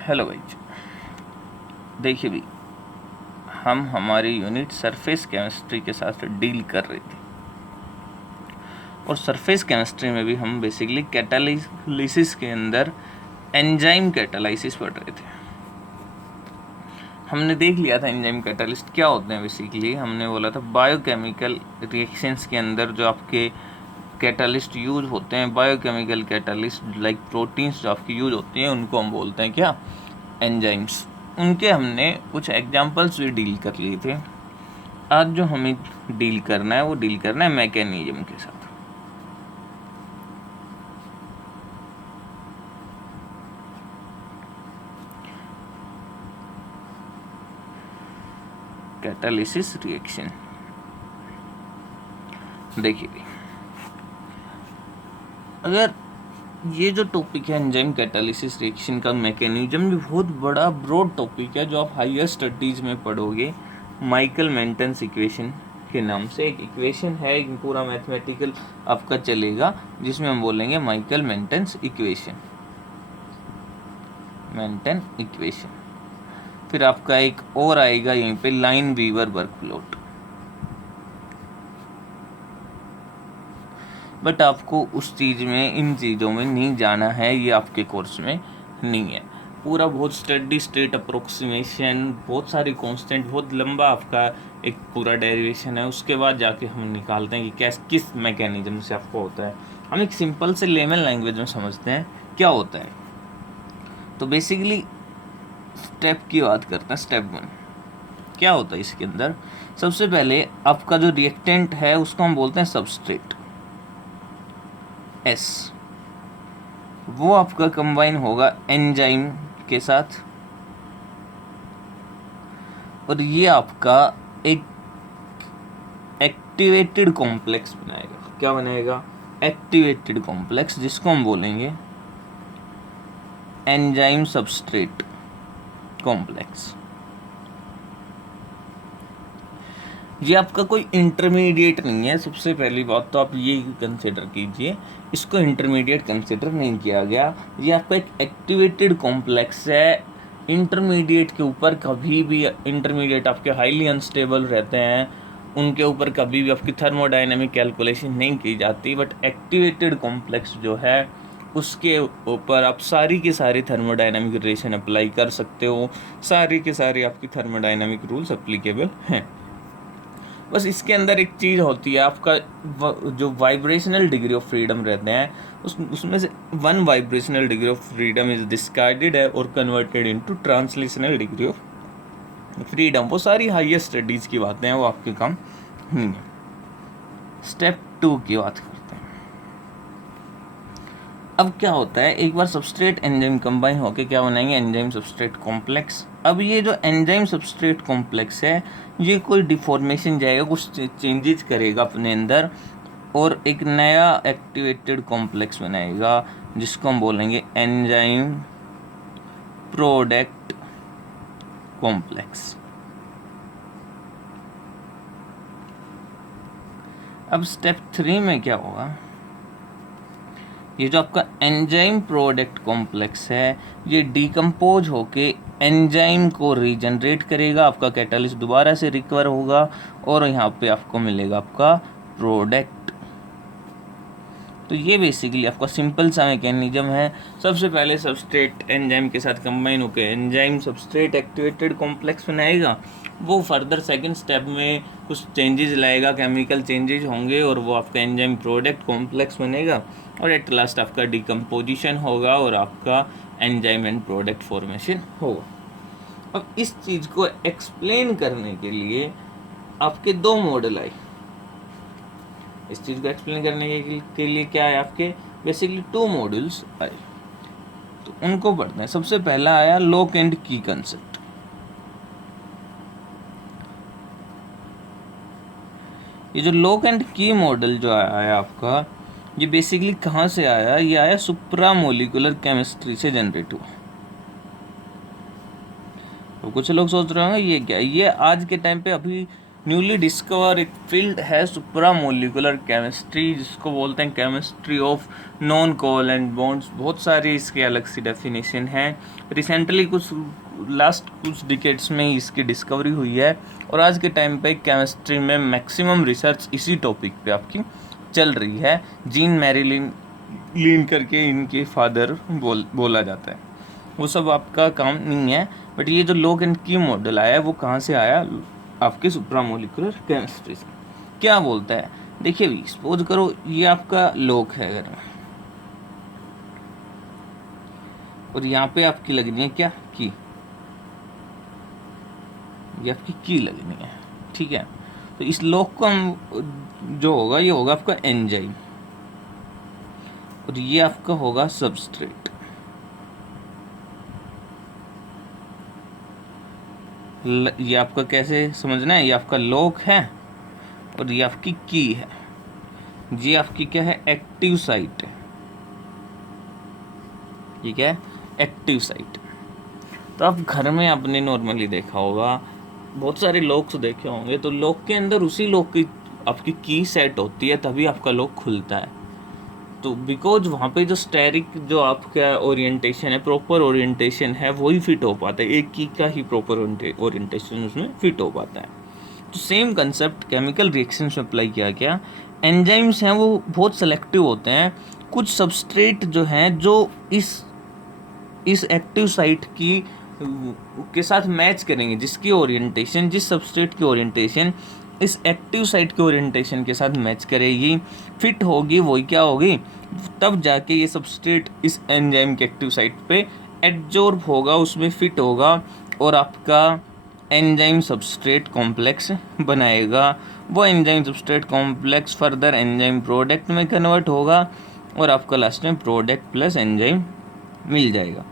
Hello भाई, देखिए भी हम हमारी यूनिट सरफेस केमिस्ट्री के साथ डील कर रहे थे और सरफेस केमिस्ट्री में भी हम बेसिकली कैटालिसिस के अंदर एंजाइम कैटालिसिस पढ़ रहे थे। हमने देख लिया था एंजाइम कैटालिस्ट क्या होते हैं। बेसिकली हमने बोला था बायोकेमिकल रिएक्शंस के अंदर जो आपके कैटालिस्ट यूज होते हैं, बायोकेमिकल कैटालिस्ट लाइक प्रोटीन्स जो आपकी यूज होती हैं, उनको हम बोलते हैं क्या, एंजाइम्स। उनके हमने कुछ एग्जांपल्स भी डील कर लिए थे। आज जो हमें डील करना है वो डील करना है मैकेनिज्म के साथ। कैटालिसिस रिएक्शन देखिए, अगर ये जो टॉपिक है एंजाइम कैटालिसिस रिएक्शन का मैकेनिज्म भी बहुत बड़ा ब्रॉड टॉपिक है जो आप हायर स्टडीज में पढ़ोगे। माइकल मेंटेंस इक्वेशन के नाम से एक इक्वेशन है, एक पूरा मैथमेटिकल आपका चलेगा जिसमें हम बोलेंगे माइकल मेंटेंस इक्वेशन। मेंटेन इक्वेशन फिर आपका एक और आएगा यहीं पे, लाइन वीवर वर्कफ्लोट। बट आपको उस चीज़ में, इन चीज़ों में नहीं जाना है, ये आपके कोर्स में नहीं है। पूरा बहुत स्टडी स्टेट अप्रोक्सीमेशन, बहुत सारी कांस्टेंट, बहुत लंबा आपका एक पूरा डेरिवेशन है। उसके बाद जाके हम निकालते हैं कि कैस किस मैकेनिज्म से आपको होता है। हम एक सिंपल से लेमन लैंग्वेज में समझते हैं क्या होता है। तो बेसिकली स्टेप की बात करते हैं। स्टेप 1 क्या होता है इसके अंदर। सबसे पहले आपका जो रिएक्टेंट है उसको हम बोलते हैं सबस्ट्रेट, एस। वो आपका कंबाइन होगा एंजाइम के साथ और ये आपका एक एक्टिवेटेड कॉम्प्लेक्स बनाएगा। क्या बनाएगा? एक्टिवेटेड कॉम्प्लेक्स, जिसको हम बोलेंगे एंजाइम सबस्ट्रेट कॉम्प्लेक्स। ये आपका कोई इंटरमीडिएट नहीं है। सबसे पहली बात तो आप ये कंसिडर कीजिए, इसको इंटरमीडिएट कंसिडर नहीं किया गया। ये आपका एक एक्टिवेटेड कॉम्प्लेक्स है। इंटरमीडिएट के ऊपर कभी भी, इंटरमीडिएट आपके हाईली अनस्टेबल रहते हैं, उनके ऊपर कभी भी आपकी थर्मोडायनेमिक कैलकुलेशन नहीं की जाती। बट एक्टिवेटेड कॉम्प्लेक्स जो है उसके ऊपर आप सारी की सारी थर्मोडायनेमिक रिलेशन अप्लाई कर सकते हो। सारी के सारी आपकी थर्मोडायनेमिक रूल्स अप्लीकेबल हैं। बस इसके अंदर एक चीज़ होती है, आपका जो वाइब्रेशनल डिग्री ऑफ फ्रीडम रहते हैं उसमें से 1 vibrational degree of freedom is discarded है और converted into translational degree of freedom. वो सारी हायर स्टडीज़ की बातें हैं, वो आपके काम नहीं है। स्टेप 2 की बात करते हैं। अब क्या होता है, एक बार सबस्ट्रेट एंजाइम कंबाइन होके क्या बनाएंगे, एंजाइम सबस्ट्रेट कॉम्प्लेक्स। अब ये जो एंजाइम सबस्ट्रेट कॉम्प्लेक्स है ये कोई डिफॉर्मेशन जाएगा, कुछ चेंजेस करेगा अपने अंदर और एक नया एक्टिवेटेड कॉम्प्लेक्स बनाएगा जिसको हम बोलेंगे एंजाइम प्रोडक्ट कॉम्प्लेक्स। अब स्टेप 3 में क्या होगा, ये जो आपका एंजाइम प्रोडक्ट कॉम्प्लेक्स है ये डिकम्पोज होके एंजाइम को रीजनरेट करेगा, आपका कैटालिस्ट दोबारा से रिकवर होगा और यहाँ पे आपको मिलेगा आपका प्रोडक्ट। तो ये बेसिकली आपका सिंपल सा मैकेनिज्म है। सबसे पहले सबस्ट्रेट एंजाइम के साथ कंबाइन होकर एंजाइम सबस्ट्रेट एक्टिवेटेड कॉम्प्लेक्स बनाएगा। वो फर्दर सेकंड स्टेप में कुछ चेंजेस लाएगा, केमिकल चेंजेस होंगे और वो आपका एंजाइम प्रोडक्ट कॉम्प्लेक्स बनेगा और एट लास्ट आपका डिकम्पोजिशन होगा और आपका एंजाइम एंड प्रोडक्ट फॉर्मेशन होगा। अब इस चीज़ को एक्सप्लेन करने के लिए आपके 2 मॉडल आए। इस चीज़ को एक्सप्लेन करने के लिए क्या है, आपके बेसिकली 2 मॉड्यूल्स आए, तो उनको पढ़ते हैं। सबसे पहला आया लॉक एंड की कंसेप्ट। ये जो लॉक एंड की मॉडल जो आया आपका, ये बेसिकली कहाँ से आया, ये आया सुप्रामोलिकुलर केमिस्ट्री से जनरेट हुआ। तो कुछ लोग सोच रहे होंगे ये क्या, ये आज के टाइम पे अभी न्यूली डिस्कवर एक फील्ड है सुप्रामोलिकुलर केमिस्ट्री, जिसको बोलते हैं chemistry of non covalent bonds. बहुत सारी इसकी अलग सी डेफिनेशन है। रिसेंटली कुछ डिकेड्स में इसकी डिस्कवरी हुई है, और आज के टाइम पे केमिस्ट्री में मैक्सिमम रिसर्च इसी टॉपिक पे आपकी चल रही है। जीन मैरीलिन करके इनके फादर बोला जाता है। वो सब आपका काम नहीं है, बट ये जो लॉक एंड की मॉडल आया है वो कहाँ से आया? आपके सुप्रामोलिकुलर केमिस्ट्री से। क्या बोलता है, देखिए भी, सपोज करो ये आपका लॉक है घर में, और यहाँ पे आपकी लगनी है क्या? की। ये आपकी की लगनी है, ठीक है। तो इस लॉक को हम जो होगा, ये होगा आपका एंजाइम, और ये आपका होगा सबस्ट्रेट। ये आपका कैसे समझना है, ये आपका लॉक है और ये आपकी की है। ये आपकी क्या है? एक्टिव साइट है। ये क्या है? Active site. तो आप घर में आपने नॉर्मली देखा होगा, बहुत सारे लॉक्स देखे होंगे, तो लॉक के अंदर उसी लॉक की आपकी की सेट होती है, तभी आपका लॉक खुलता है। तो बिकॉज वहाँ पे जो स्टेरिक जो आपका ओरिएंटेशन है, प्रॉपर ओरिएंटेशन है, वही फिट हो पाता है। एक की का ही प्रॉपर ओरिएंटेशन उसमें फिट हो पाता है। तो सेम कंसेप्ट केमिकल रिएक्शंस में अप्लाई किया गया। एंजाइम्स हैं वो बहुत सेलेक्टिव होते हैं। कुछ सबस्ट्रेट जो हैं जो इस एक्टिव साइट की के साथ मैच करेंगे, जिसकी ओरिएंटेशन, जिस सबस्ट्रेट की ओरिएंटेशन इस एक्टिव साइट के ओरिएंटेशन के साथ मैच करेगी, फिट होगी, वही क्या होगी, तब जाके ये सबस्ट्रेट इस एंजाइम के एक्टिव साइट पे एडजॉर्ब होगा, उसमें फिट होगा, और आपका एंजाइम सबस्ट्रेट कॉम्प्लेक्स बनाएगा। वो enzyme substrate complex further enzyme product में कन्वर्ट होगा, और आपका लास्ट में प्रोडक्ट प्लस एंजाइम मिल जाएगा।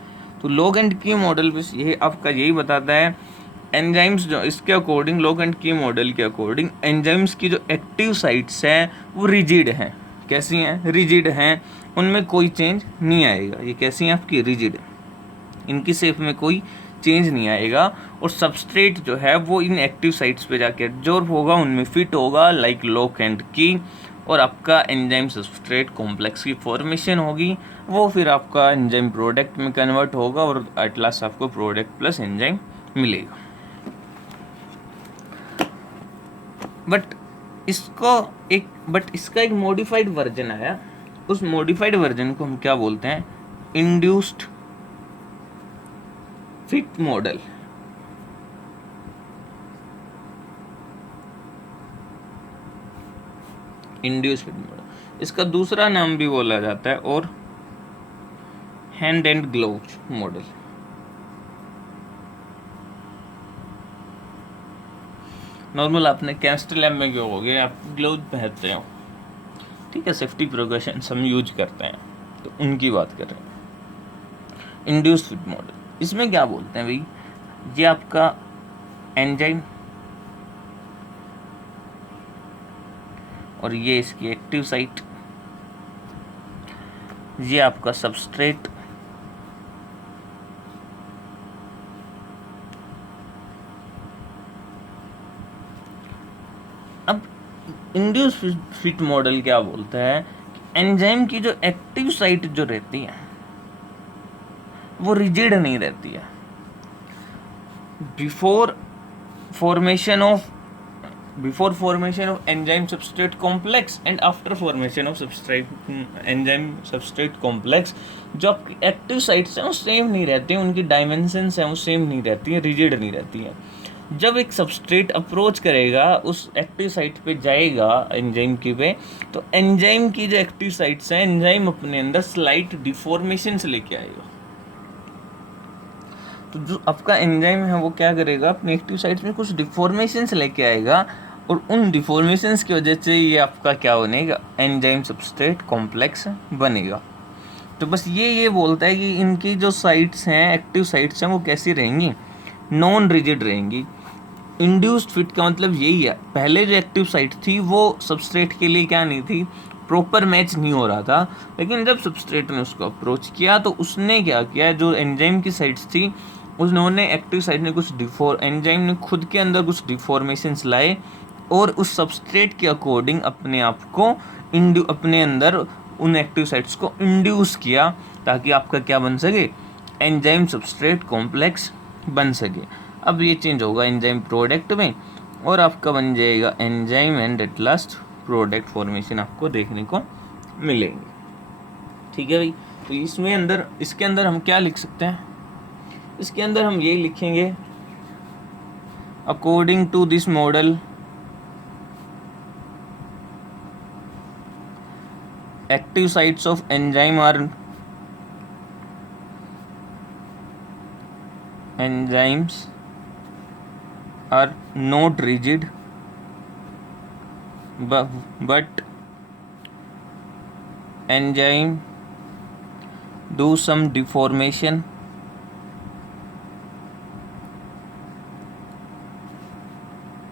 तो लॉक एंड की मॉडल बस ये आपका यही बताता है, एंजाइम्स जो इसके अकॉर्डिंग, लॉक एंड की मॉडल के अकॉर्डिंग, एंजाइम्स की जो एक्टिव साइट्स हैं वो रिजिड हैं। कैसी हैं? रिजिड हैं, उनमें कोई चेंज नहीं आएगा। ये कैसी हैं? आपकी रिजिड, इनकी शेप में कोई चेंज नहीं आएगा। और सबस्ट्रेट जो है वो इन एक्टिव साइट्स पे जाके एब्जॉर्ब होगा, उनमें फिट होगा लाइक लॉक एंड की, और आपका एंजाइम सबस्ट्रेट कॉम्प्लेक्स की फॉर्मेशन होगी। वो फिर आपका एंजाइम प्रोडक्ट में कन्वर्ट होगा, और एट लास्ट आपको प्रोडक्ट प्लस एंजाइम मिलेगा। बट इसका एक मॉडिफाइड वर्जन आया। उस मॉडिफाइड वर्जन को हम क्या बोलते हैं? Induced fit model. Induced fit model, इसका दूसरा नाम भी बोला जाता है, और hand and glove model. Normal आपने केमिस्ट्री लैब में क्यों हो गए, आप ग्लोव पहनते हो, ठीक है, सेफ्टी प्रिकॉशंस हम यूज करते हैं, तो उनकी बात कर रहे हैं। इंड्यूस्ड फिट मॉडल, इसमें क्या बोलते हैं भाई, ये आपका एंजाइम और ये इसकी एक्टिव साइट, ये आपका सबस्ट्रेट, अब इंड्यूस फिट मॉडल क्या बोलता है कि एंजाइम की जो एक्टिव साइट जो रहती है वो रिजिड नहीं रहती है। Before formation of enzyme substrate complex and after formation of enzyme substrate complex, जो आपकी एक्टिव साइट्स हैं वो सेम नहीं रहती हैं, उनकी डायमेंशंस हैं वो सेम नहीं रहती हैं, रिजिड नहीं रहती हैं। जब एक सबस्ट्रेट अप्रोच करेगा, उस एक्टिव साइट पे जाएगा एंजाइम की पे, तो एंजाइम की जो एक्टिव साइट्स हैं, एंजाइम अपने अंदर स्लाइट डिफॉर्मेशन से लेके आएगा। तो जो आपका एंजाइम है वो क्या करेगा, अपने एक्टिव साइट्स में कुछ डिफॉर्मेशन से लेके आएगा, और उन डिफॉर्मेशंस की वजह से ये आपका क्या बनेगा, एंजाइम सबस्ट्रेट कॉम्प्लेक्स बनेगा। तो बस ये बोलता है कि इनकी जो साइट्स हैं, एक्टिव साइट्स हैं, वो कैसी रहेंगी, नॉन रिजिड रहेंगी। इंड्यूस्ड फिट का मतलब यही है, पहले जो एक्टिव साइट थी वो सबस्ट्रेट के लिए क्या नहीं थी, प्रॉपर मैच नहीं हो रहा था, लेकिन जब सबस्ट्रेट ने उसको अप्रोच किया तो उसने क्या किया, जो एंजाइम की साइट्स थी उन्होंने एक्टिव साइट ने एंजाइम ने खुद के अंदर कुछ डिफॉर्मेशंस लाए और उस सबस्ट्रेट के अकॉर्डिंग अपने आप को अपने अंदर उन एक्टिव साइट्स को इंड्यूस किया, ताकि आपका क्या बन सके, एंजाइम सबस्ट्रेट कॉम्प्लेक्स बन सके। अब ये चेंज होगा एंजाइम प्रोडक्ट में और आपका बन जाएगा enzyme and at last product formation आपको देखने को मिलेंगे। ठीक है भाई, तो इसके अंदर हम क्या लिख सकते हैं, इसके अंदर हम ये लिखेंगे according to this model active sites of enzymes are not rigid but enzyme do some deformation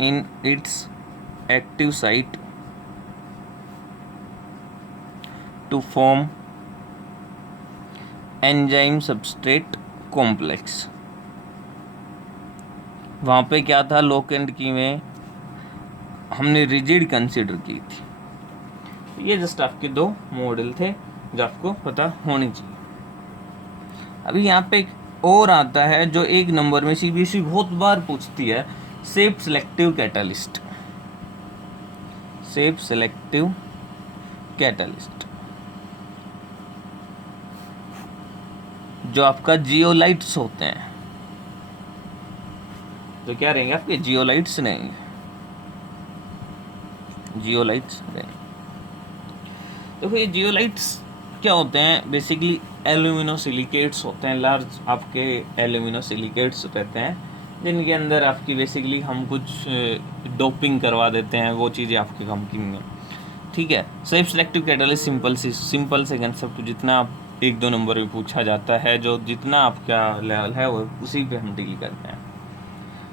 in its active site to form enzyme substrate complex। वहाँ पे क्या था, लॉक एंड की में हमने रिजिड कंसिडर की थी। ये जस्ट आपके दो मॉडल थे जो आपको पता होनी चाहिए। अभी यहाँ पे एक और आता है जो एक नंबर में सीबीएसई बहुत बार पूछती है, safe selective catalyst. Safe selective catalyst जो आपका जियोलाइट्स होते हैं, तो क्या रहेंगे आपके जियोलाइट्स रहेंगे, जियोलाइट्स रहेंगे। तो फिर जियोलाइट्स क्या होते हैं, बेसिकली एल्यूमिनोसिलिकेट्स होते हैं, लार्ज आपके एल्यूमिनोसिलिकेट्स रहते हैं जिनके अंदर आपकी बेसिकली हम कुछ डोपिंग करवा देते हैं, वो चीज़ें आपके काम की नहीं है। ठीक है, सेल्फ सेलेक्टिव कैटलिस्ट सिंपल से कंसेप्ट जितना आप 1-2 नंबर में पूछा जाता है, जो जितना आपका लेवल है वो उसी पे हम डील करते हैं।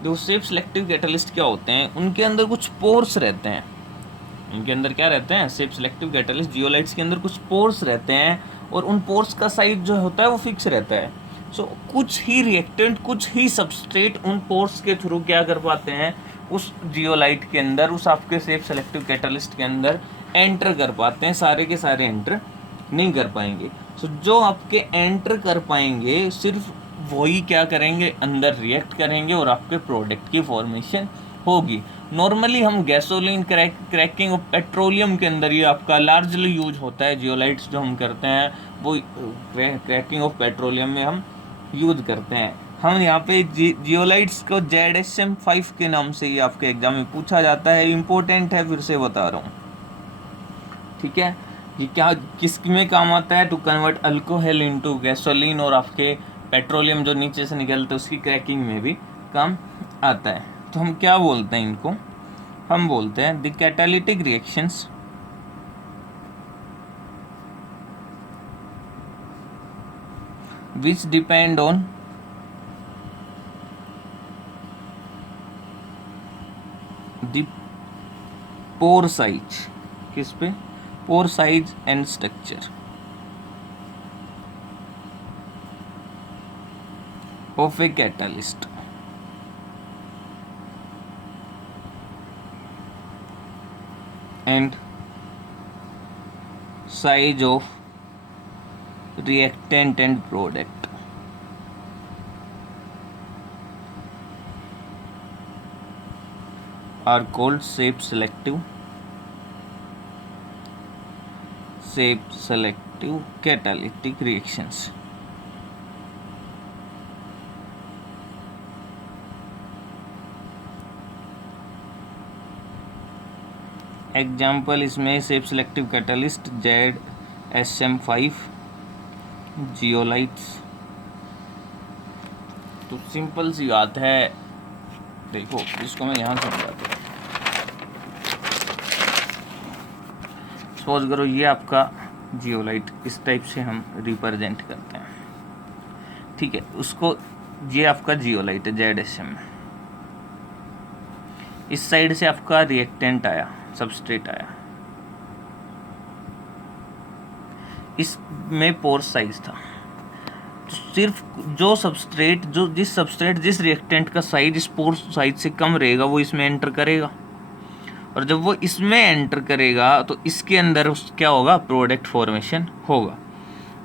जो सेल्फ सेलेक्टिव कैटलिस्ट क्या होते हैं, उनके अंदर कुछ पोर्स रहते हैं। उनके अंदर क्या रहते हैं, सेल्फ सेलेक्टिव कैटलिस्ट जियोलाइट्स के अंदर कुछ पोर्स रहते हैं और उन पोर्स का साइज जो होता है वो फिक्स रहता है। सो कुछ ही रिएक्टेंट, कुछ ही सबस्ट्रेट उन पोर्स के थ्रू क्या कर पाते हैं, उस जियोलाइट के अंदर, उस आपके सेल्फ सेलेक्टिव कैटलिस्ट के अंदर एंटर कर पाते हैं। सारे के सारे एंटर नहीं कर पाएंगे। सो जो आपके एंटर कर पाएंगे सिर्फ वही क्या करेंगे, अंदर रिएक्ट करेंगे और आपके प्रोडक्ट की फॉर्मेशन होगी। नॉर्मली हम गैसोलीन क्रैकिंग ऑफ पेट्रोलियम के अंदर ये आपका लार्जली यूज होता है। जियोलाइट्स जो हम करते हैं वो क्रैकिंग ऑफ पेट्रोलियम में हम यूज करते हैं। हम यहाँ पे जियोलाइट्स को ZSM5 के नाम से ये आपके एग्जाम में पूछा जाता है। इम्पोर्टेंट है, फिर से बता रहा हूँ। ठीक है, ये क्या किस में काम आता है, to convert alcohol into gasoline, और आपके पेट्रोलियम जो नीचे से निकलता है उसकी क्रैकिंग में भी काम आता है। तो हम क्या बोलते हैं इनको, हम बोलते हैं the catalytic reactions which depend on the pore size, किस पे, pore size and structure of a catalyst and size of reactant and product are called shape selective catalytic reactions. Example इसमें shape selective catalyst ZSM5, zeolites. तो simple सी बात है, देखो इसको मैं यहाँ समझाता हूँ। सपोज करो ये आपका जियोलाइट, इस टाइप से हम रिप्रेजेंट करते हैं। ठीक है, उसको ये आपका जियोलाइट है ZSM। इस साइड से आपका रिएक्टेंट आया, सबस्ट्रेट आया, इसमें पोर साइज था। सिर्फ जो सबस्ट्रेट जिस रिएक्टेंट का साइज स्पोर साइज से कम रहेगा वो इसमें एंटर करेगा, और जब वो इसमें एंटर करेगा तो इसके अंदर क्या होगा, प्रोडक्ट फॉर्मेशन होगा।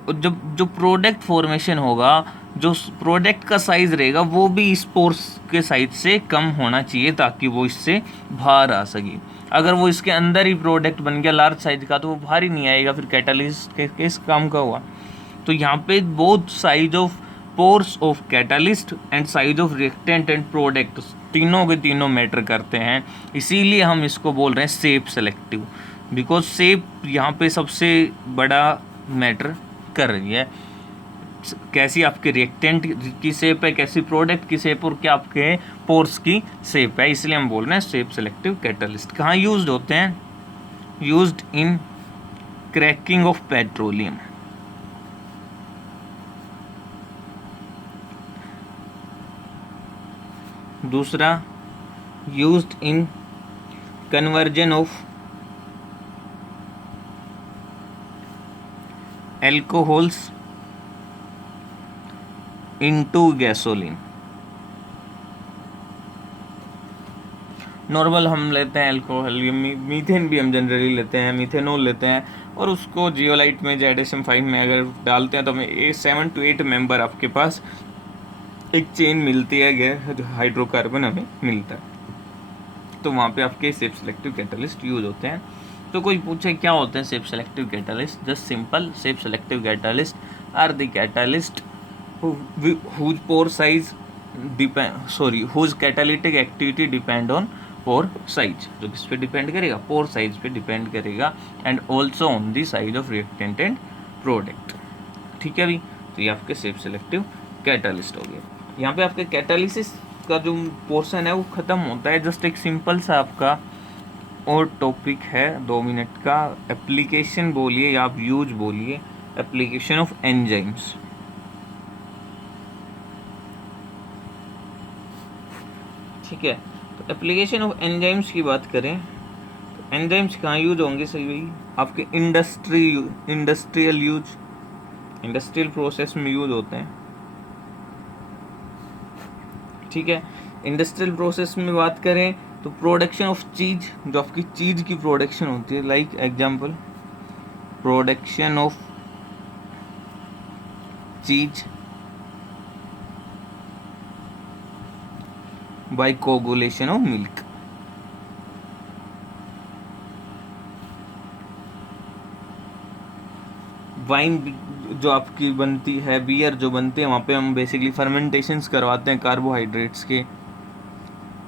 और जब जो प्रोडक्ट फॉर्मेशन होगा, जो प्रोडक्ट का साइज रहेगा वो भी स्पोर्स के साइज से कम होना चाहिए ताकि वो इससे बाहर आ सके। अगर वो इसके अंदर ही प्रोडक्ट बन गया लार्ज साइज का तो वो बाहर ही नहीं आएगा, फिर कैटालिस्ट किस काम का हुआ। तो यहाँ पे both size of pores of catalyst and size of reactant and product तीनों के तीनों मैटर करते हैं। इसीलिए हम इसको बोल रहे हैं शेप सेलेक्टिव, बिकॉज शेप यहाँ पे सबसे बड़ा मैटर कर रही है। कैसी आपके रिएक्टेंट की शेप है, कैसी प्रोडक्ट की शेप, और क्या आपके पोर्स की शेप है, इसलिए हम बोल रहे हैं शेप सेलेक्टिव कैटालिस्ट। कहाँ यूज्ड होते हैं, used in cracking of petroleum. दूसरा, used in conversion of alcohols into gasoline. Normal हम लेते हैं अल्कोहल, मीथेन भी हम जनरली लेते हैं, मीथेनॉल लेते हैं, और उसको जियोलाइट में ZSM5 में अगर डालते हैं तो हमें 7 to 8 मेंबर आपके पास एक चेन मिलती है, हाइड्रोकार्बन हमें मिलता है। तो वहाँ पे आपके शेप सेलेक्टिव कैटालिस्ट यूज होते हैं। तो कोई पूछे क्या होते हैं shape selective catalyst, just simple, shape selective catalyst are the catalyst whose pore size whose catalytic activity depend on pore size, जो किस पे डिपेंड करेगा, पोर साइज पे डिपेंड करेगा, and also on the size of reactant and product. ठीक है भाई, तो ये आपके शेप सेलेक्टिव कैटालिस्ट हो गया। यहाँ पे आपके कैटालिसिस का जो पोर्शन है वो खत्म होता है। जस्ट एक सिंपल सा आपका और टॉपिक है 2 मिनट का, एप्लीकेशन बोलिए या आप यूज बोलिए, एप्लीकेशन ऑफ एंजाइम्स। ठीक है, तो एप्लीकेशन ऑफ एंजाइम्स की बात करें तो एंजाइम्स कहाँ यूज होंगे, सही भाई, आपके इंडस्ट्रियल प्रोसेस में यूज होते हैं। ठीक है, इंडस्ट्रियल प्रोसेस में बात करें तो प्रोडक्शन ऑफ चीज, जो आपकी चीज की प्रोडक्शन होती है, like example production of cheese by coagulation of milk. Wine जो आपकी बनती है, बियर जो बनती है, वहाँ पे हम बेसिकली फर्मेंटेशंस करवाते हैं कार्बोहाइड्रेट्स के,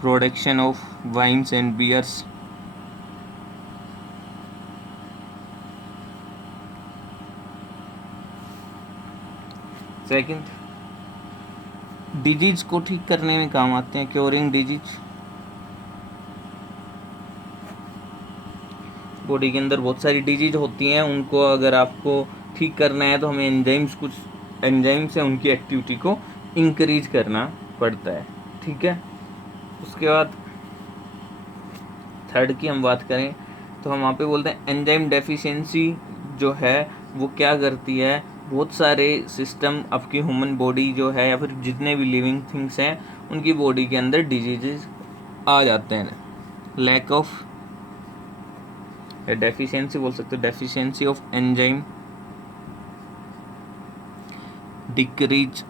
production of wines and beers. Second, disease को ठीक करने में काम आते हैं, क्योरिंग डिजीज। बॉडी के अंदर बहुत सारी डिजीज होती हैं, उनको अगर आपको ठीक करना है तो हमें एंजाइम से उनकी एक्टिविटी को इंक्रीज करना पड़ता है। ठीक है, उसके बाद थर्ड की हम बात करें तो हम वहाँ पे बोलते हैं एंजाइम डेफिशिएंसी जो है वो क्या करती है, बहुत सारे सिस्टम आपकी ह्यूमन बॉडी जो है या फिर जितने भी लिविंग थिंग्स हैं उनकी बॉडी के अंदर डिजीजेज आ जाते हैं। लैक ऑफ डेफिशिएंसी बोल सकते हो, deficiency of enzyme decrease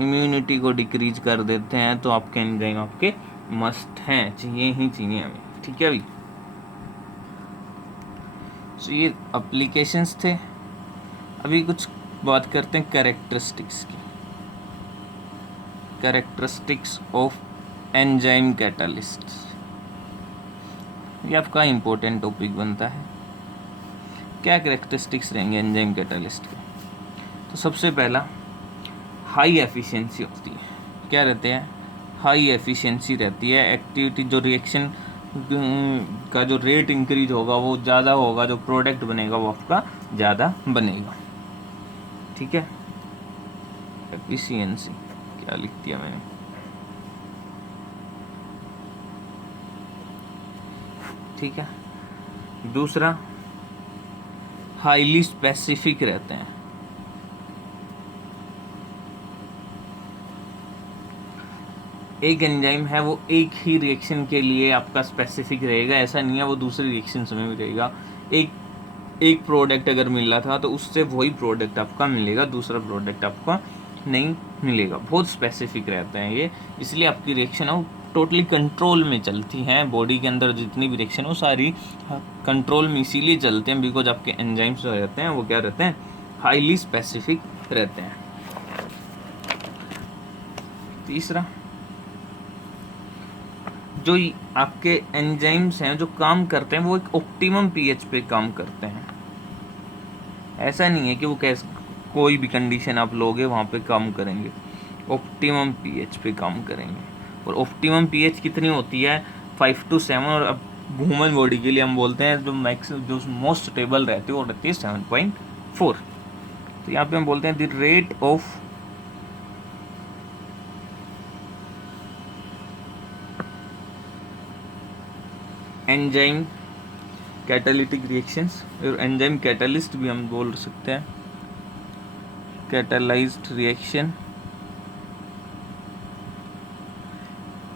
immunity को डिक्रीज कर देते हैं। तो आपके एंजाइम आपके मस्ट हैं, चाहिए ही चाहिए हमें। ठीक है भाई, तो ये एप्लीकेशंस थे। अभी कुछ बात करते हैं कैरेक्टरिस्टिक्स की। कैरेक्टरिस्टिक्स ऑफ एंजाइम कैटालिस्ट, ये आपका इम्पोर्टेंट टॉपिक बनता है। क्या कैरेक्टरिस्टिक्स रहेंगे एंजाइम कैटालिस्ट के, तो सबसे पहला हाई एफिशिएंसी होती है। क्या रहते हैं, हाई एफिशिएंसी रहती है। एक्टिविटी जो रिएक्शन का जो रेट इंक्रीज होगा वो ज़्यादा होगा, जो प्रोडक्ट बनेगा वो आपका ज़्यादा बनेगा। ठीक है, एफिशिएंसी क्या लिख दिया मैंने, ठीक है। दूसरा, हाईली स्पेसिफिक रहते हैं। एक एंजाइम है वो एक ही रिएक्शन के लिए आपका स्पेसिफिक रहेगा, ऐसा नहीं है वो दूसरे रिएक्शन में भी रहेगा। एक एक प्रोडक्ट अगर मिल रहा था तो उससे वही प्रोडक्ट आपका मिलेगा, दूसरा प्रोडक्ट आपका नहीं मिलेगा। बहुत स्पेसिफिक रहते हैं ये, इसलिए आपकी रिएक्शन है वो टोटली कंट्रोल में चलती हैं। बॉडी के अंदर जितनी भी रिएक्शन हो सारी कंट्रोल में इसीलिए चलते हैं बिकॉज आपके एंजाइम्स जो रहते हैं वो क्या रहते हैं, हाईली स्पेसिफिक रहते हैं। तीसरा, जो आपके एंजाइम्स हैं जो काम करते हैं वो एक ऑप्टिमम पीएच पे काम करते हैं। ऐसा नहीं है कि वो कैसे कोई भी कंडीशन आप लोगे वहाँ पे काम करेंगे, ऑप्टिमम पीएच पे काम करेंगे। और ऑप्टिमम पीएच कितनी होती है, 5 to 7। और अब ह्यूमन बॉडी के लिए हम बोलते हैं जो मोस्ट स्टेबल रहती है वो रहती है 7.4। तो यहाँ पे हम बोलते हैं the rate of enzyme catalytic reactions, और एंजाइम कैटालिस्ट भी हम बोल सकते हैं, catalysed reaction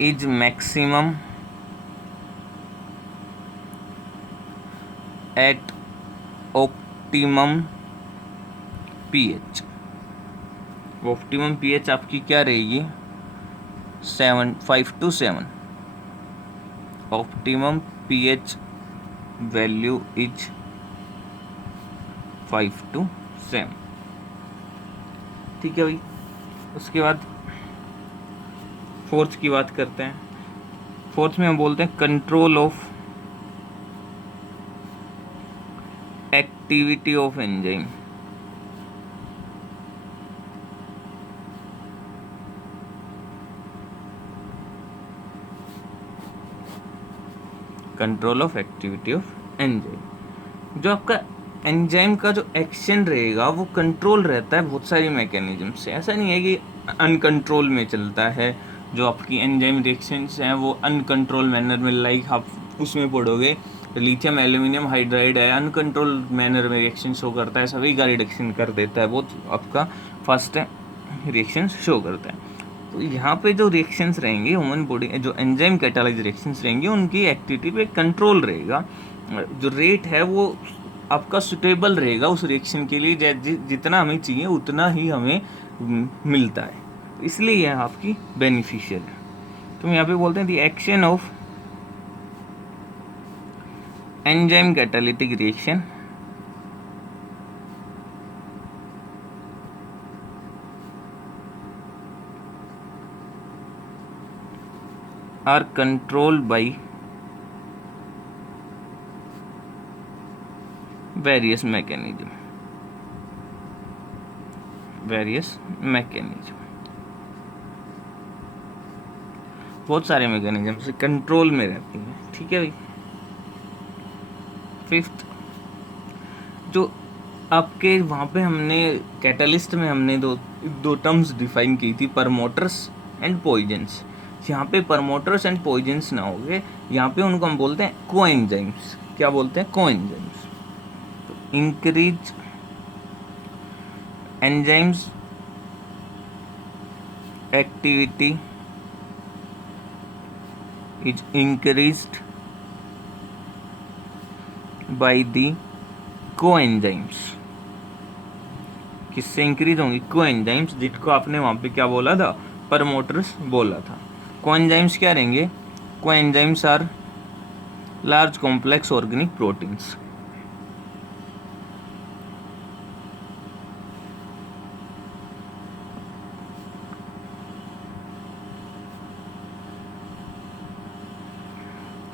is maximum at optimum pH. Optimum pH आपकी क्या रहेगी, 5 to 7। Optimum pH value is 5 to 7। ठीक है भाई। उसके बाद फोर्थ की बात करते हैं। फोर्थ में हम बोलते हैं control of activity of enzyme. Control of activity of enzyme, जो आपका एंजाइम का जो एक्शन रहेगा वो कंट्रोल रहता है बहुत सारी मैकेनिज्म से। ऐसा नहीं है कि अनकंट्रोल में चलता है। जो आपकी एंजाइम रिएक्शंस हैं वो अनकंट्रोल मैनर में, लाइक आप उसमें पढ़ोगे लिथियम एल्यूमिनियम हाइड्राइड है, अनकंट्रोल मैनर में रिएक्शन शो करता है, सभी का रिडक्शन कर देता है, बहुत आपका फास्ट रिएक्शन शो करता है। तो यहाँ पे जो रिएक्शंस रहेंगे ह्यूमन बॉडी, जो एंजाइम कैटालाइज रिएक्शंस रहेंगे उनकी एक्टिविटी पे कंट्रोल रहेगा। जो रेट है वो आपका सुटेबल रहेगा उस रिएक्शन के लिए, जितना हमें चाहिए उतना ही हमें मिलता है, इसलिए यह आपकी बेनिफिशियल है। तो यहाँ पे बोलते हैं the action of enzyme catalytic reaction are controlled by various mechanism। बहुत सारे मैकेनिज्म से कंट्रोल में रहती है। ठीक है भाई। फिफ्थ, जो आपके वहाँ पे हमने कैटलिस्ट में हमने दो टर्म्स डिफाइन की थी, प्रमोटर्स एंड पॉइजन्स। यहाँ पे प्रमोटर्स एंड पॉइजन्स ना हो गए, यहाँ पे उनको हम बोलते हैं कोएंजाइम्स। क्या बोलते हैं, कोएंजाइम्स। तो increase enzymes activity is increased by the coenzymes. किससे इंक्रीज होंगी, कोएंजाइम्स, जिसको आपने वहाँ पे क्या बोला था, प्रमोटर्स बोला था। कोएंजाइम्स क्या रहेंगे, coenzymes are large complex organic proteins.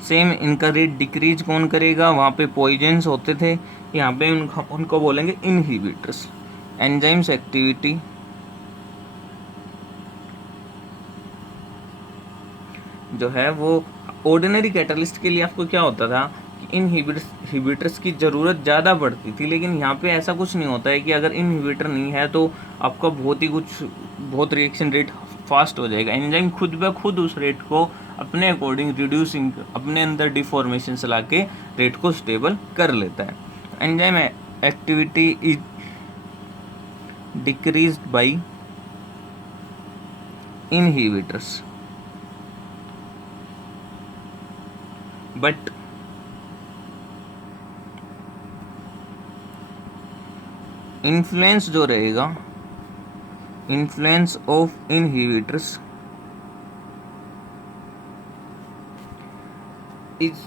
Same इनका रेट डिक्रीज कौन करेगा, वहाँ पे पॉइजन्स होते थे, यहाँ पे उनको बोलेंगे इनहिबिटर्स। एंजाइम्स एक्टिविटी जो है वो ऑर्डिनरी कैटलिस्ट के लिए आपको क्या होता था कि इनहिबिटर्स की ज़रूरत ज़्यादा पड़ती थी, लेकिन यहाँ पे ऐसा कुछ नहीं होता है कि अगर इनहिबिटर नहीं है तो आपका बहुत रिएक्शन रेट फास्ट हो जाएगा। एंजाइम खुद ब खुद उस रेट को अपने अकॉर्डिंग रिड्यूसिंग, अपने अंदर डिफॉर्मेशन ला के रेट को स्टेबल कर लेता है। Enzyme activity is decreased bye inhibitors. But influence जो रहेगा, influence of inhibitors is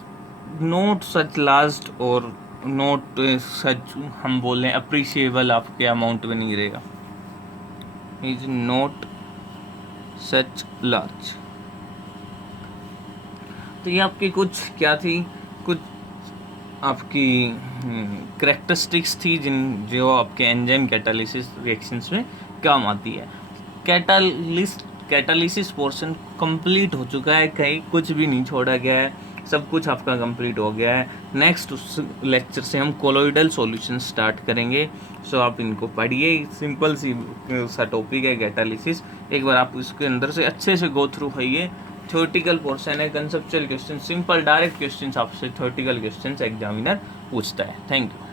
not such last और नॉट सच, हम बोलें अप्रिशिएबल आपके अमाउंट में नहीं रहेगा, इज नॉट सच लार्ज। तो ये आपकी कुछ क्या थी, कुछ आपकी करेक्टरिस्टिक्स थी जो आपके एंजाइम कैटालिसिस रिएक्शंस में काम आती है। कैटालिसिस पोर्शन कंप्लीट हो चुका है, कहीं कुछ भी नहीं छोड़ा गया है, सब कुछ आपका कंप्लीट हो गया है। नेक्स्ट लेक्चर से हम कोलोइडल सॉल्यूशन स्टार्ट करेंगे, सो आप इनको पढ़िए, सिंपल सा टॉपिक है कैटालिसिस, एक बार आप इसके अंदर से अच्छे से गो थ्रू होइए। थ्योरेटिकल पोर्शन है, conceptual question, simple direct questions आपसे थ्योरेटिकल क्वेश्चंस एग्जामिनर पूछता है। Thank you.